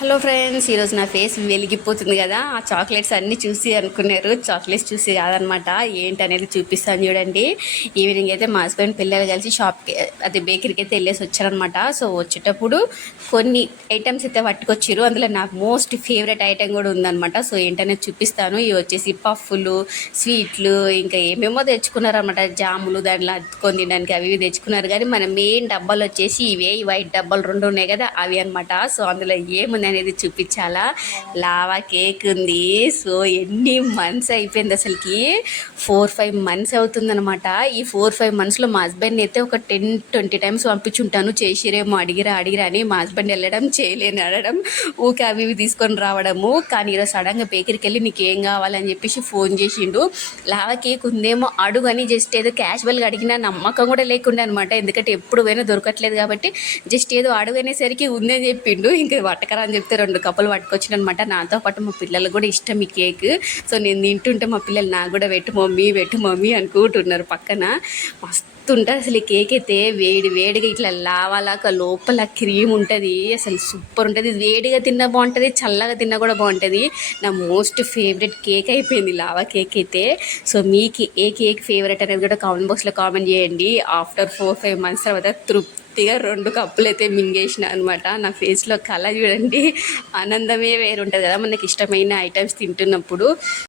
Hello friends, ఈరోజు నా face వెలిగిపోతుంది కదా. ఆ చాక్లెట్స్ అన్నీ చూసి అనుకున్నారు, చాక్లెట్స్ చూసి కాదనమాట. ఏంటి అనేది చూపిస్తాను చూడండి. ఈవినింగ్ అయితే మా హస్బెండ్ పిల్లలు కలిసి షాప్కి, అదే బేకరీకి అయితే వెళ్ళేసి వచ్చారనమాట. సో వచ్చేటప్పుడు కొన్ని ఐటమ్స్ అయితే పట్టుకొచ్చారు. అందులో నాకు మోస్ట్ ఫేవరెట్ ఐటమ్ కూడా ఉందనమాట. సో ఏంటనేది చూపిస్తాను. ఇవి వచ్చేసి పఫ్ఫులు, స్వీట్లు, ఇంకా ఏమేమో తెచ్చుకున్నారనమాట. జాములు దాంట్లో అద్దుకొని తినడానికి అవి ఇవి తెచ్చుకున్నారు. కానీ మన మెయిన్ డబ్బాలు వచ్చేసి ఇవే. ఈ వైట్ డబ్బాలు 2 ఉన్నాయి కదా, అవి అనమాట. సో అందులో ఏముంది అనేది చూపించాలా. లావా కేక్ ఉంది. సో ఎన్ని మంత్స్ అయిపోయింది అసలుకి, 4-5 మంత్స్ అవుతుందనమాట. ఈ 4-5 మంత్స్లో మా హస్బెండ్ అయితే ఒక 10-20 టైమ్స్ పంపించుంటాను. చేసిరేమో అడిగిరా అని. మా హస్బెండ్ వెళ్ళడం, చేయలేని అడగడం, ఊకే అవి ఇవి తీసుకొని రావడము. కానీ ఈరోజు సడన్గా బేకరీకి వెళ్ళి నీకు ఏం కావాలని చెప్పేసి ఫోన్ చేసిండు. లావా కేక్ ఉందేమో అడుగు అని జస్ట్ ఏదో క్యాజువల్గా అడిగిన నమ్మకం కూడా లేకుండా అనమాట. ఎందుకంటే ఎప్పుడు పోయినా దొరకట్లేదు కాబట్టి జస్ట్ ఏదో అడుగనేసరికి ఉందని చెప్పిండు. ఇంకా పట్టకరా అని చెప్తే 2 కప్పులు పట్టుకొచ్చిన అనమాట. నాతో పాటు మా పిల్లలకు కూడా ఇష్టం ఈ కేక్. సో నేను తింటుంటే మా పిల్లలు నాకు కూడా పెట్టు మమ్మీ అనుకుంటున్నారు పక్కన. మస్తు ఉంటుంది అసలు ఈ కేక్ అయితే. వేడిగా ఇట్లా లావాలాక లోపల క్రీమ్ ఉంటుంది. అసలు సూపర్ ఉంటుంది. ఇది వేడిగా తిన్నా బాగుంటుంది, చల్లగా తిన్నా కూడా బాగుంటుంది. నా మోస్ట్ ఫేవరెట్ కేక్ అయిపోయింది లావా కేక్ అయితే. సో మీకు ఏ కేక్ ఫేవరెట్ అనేది కూడా కామెంట్ బాక్స్లో కామెంట్ చేయండి. ఆఫ్టర్ 4-5 మంత్స్ తర్వాత తృప్తిగా 2 కప్పులు అయితే మింగేసిన అనమాట. నా ఫేస్లో కళ చూడండి, ఆనందమే వేరుంటుంది కదా మనకి ఇష్టమైన ఐటమ్స్ తింటున్నప్పుడు.